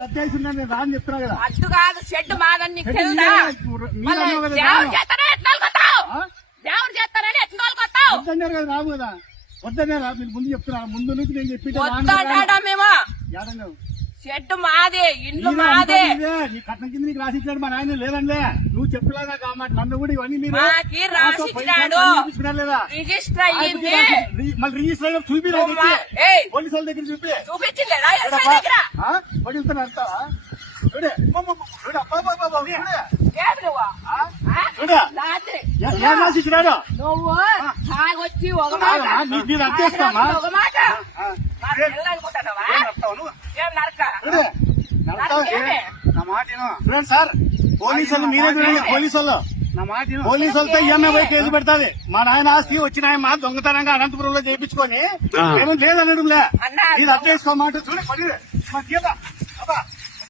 రాని చెప్తున్నా కదా. అడ్డు కాదు షెడ్ మాదని నీకు తెలుదా? దేవుడు చేస్తారని ఎట్లా కొత్తావు వద్దన్నారు కదా, రావు కదా. వద్దన్నారా మీరు ముందు చెప్తున్నా? ముందు నుంచి నేను చెప్పి మేము షెడ్ మాదే, ఇల్లు మాదే. నీ కట్నం కింద నీకు రాసి ఇచ్చాడు మా నాయన లేదంలే. నువ్వు చెప్పలేదా కాబట్టి నన్ను కూడా ఇవన్నీ మీరు రాసిచ్చినాడు. రిజిస్టర్ అయ్యింది. మళ్ళీ రిజిస్టర్ అయినా చూపి పోలీసు వాళ్ళ దగ్గర చూపి చూపించలేదా? పడుతున్నా అంటావా? ఏం రాసిచ్చినాడు? నువ్వు తాగొచ్చి ఒక మాట మీరు అర్థేస్తామా? ఒక మాట అనుకుంటావా? ఏం నరక నా మాట సార్. పోలీసు వాళ్ళు మీరే చూడండి. పోలీసు వాళ్ళు నా మాట పోలీసు వాళ్ళతో ఈఎంఐ పోయి కేసు పెడతాది. మా నాయన ఆస్తి వచ్చిన మా దొంగతనంగా అనంతపురంలో చేయించుకొని ఏమో లేదనడం లే. ఇది అర్థేసుకో మాట చూడండి.